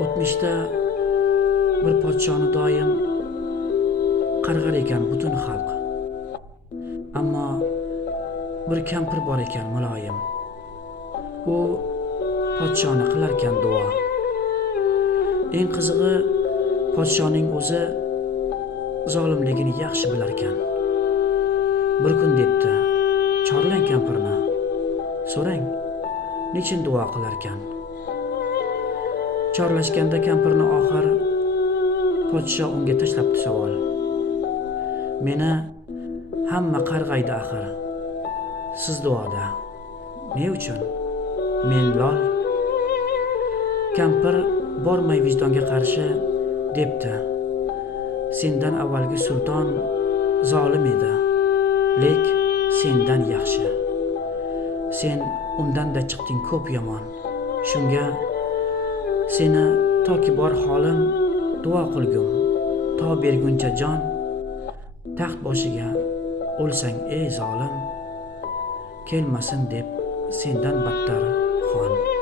O'tmishda bir podshoni doim qarg'ar ekan butun xalq. Ammo bir kampir bor ekan muloyim. U podshoni qilarkan duo. Eng qizig'i, podshoning o'zi zolimligini yaxshi bilarkan. Bir kun debdi: "Chorlang kampirni, so'rang, nechun duo qilarkan?" Chorlashganda kampirni oxir podsho unga tashlabdi savol: "Meni hamma qarg'aydi axir. Siz duoda. Ne uchun? Men lol." Kampir bormay vijdonga qarshi debdi: "Sendan avvalgi sulton zolim edi, lek sendan yaxshi. Sen undan-da chiqding ko'p yomon. Shunga seni toki bor holim duo qilgum, to berguncha jon, taxt boshiga o'lsang ey zolim, kelmasin deb sendan battar xon."